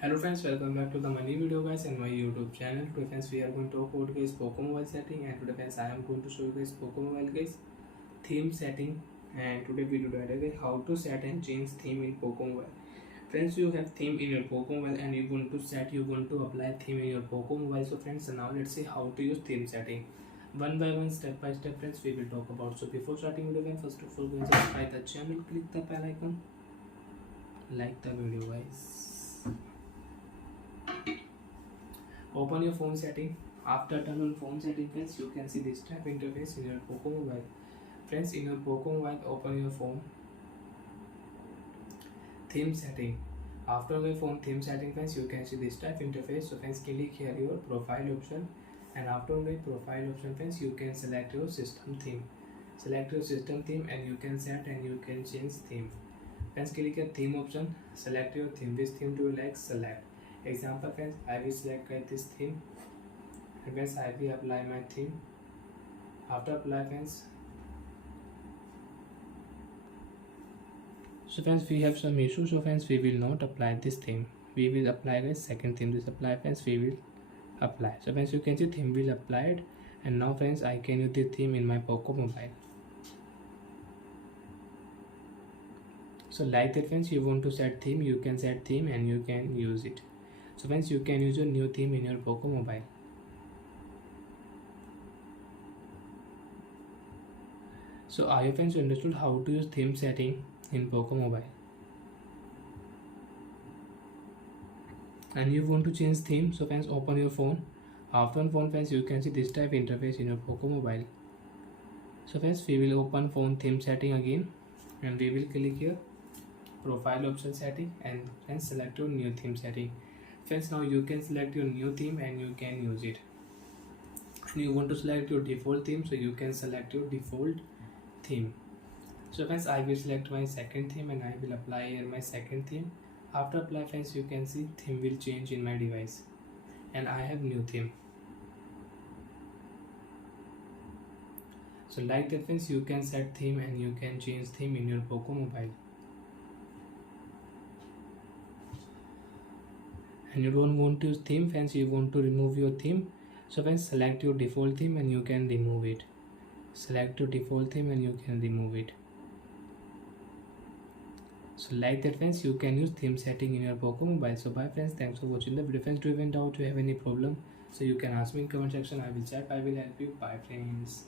Hello friends, welcome back to the money video guys and my YouTube channel. Today friends we are going to talk about guys Poco Mobile setting, and today friends I am going to show you guys Poco Mobile guys theme setting. And today we will guys how to set and change theme in Poco Mobile. Friends, you have theme in your Poco Mobile and you want to apply theme in your Poco Mobile. So friends, now let's see how to use theme setting. One by one, step by step friends we will talk about. So before starting video guys, first of all guys subscribe the channel, click the bell icon, like the video guys. Open your phone setting. After turn on phone setting friends, you can see this type interface in your Poco Mobile. Friends, in your Poco Mobile, open your phone theme setting. After your phone theme setting friends, you can see this type interface. So friends, click here your profile option, and after the profile option friends, you can select your system theme. Select your system theme and you can set and you can change theme. Friends, click your theme option, select your theme. Which theme do you like? Select. Example friends, I will select this theme, and friends I will apply my theme. After apply friends, so friends we have some issue, so friends we will not apply this theme. We will apply the second theme. This apply friends, we will apply. So friends, you can see theme will applied, and now friends I can use the theme in my Poco Mobile. So like that friends, you want to set theme, you can set theme and you can use it. So friends, you can use your new theme in your Poco Mobile. So are you friends understood how to use theme setting in Poco Mobile? And you want to change theme, so friends open your phone. After on phone friends, you can see this type interface in your Poco Mobile. So friends, we will open phone theme setting again, and we will click here profile option setting, and friends select your new theme setting. Friends, now you can select your new theme and you can use it. And you want to select your default theme, so you can select your default theme. So friends, I will select my second theme and I will apply here my second theme. After apply friends, you can see theme will change in my device and I have new theme. So like that friends, you can set theme and you can change theme in your Poco Mobile. And you don't want to use theme friends, you want to remove your theme, so friends select your default theme and you can remove it. Select your default theme and you can remove it. So like that friends, you can use theme setting in your Poco Mobile. So bye friends, thanks for watching the video. Friends, do you have any doubt, do you have any problem, so you can ask me in comment section. I will check, I will help you. Bye friends.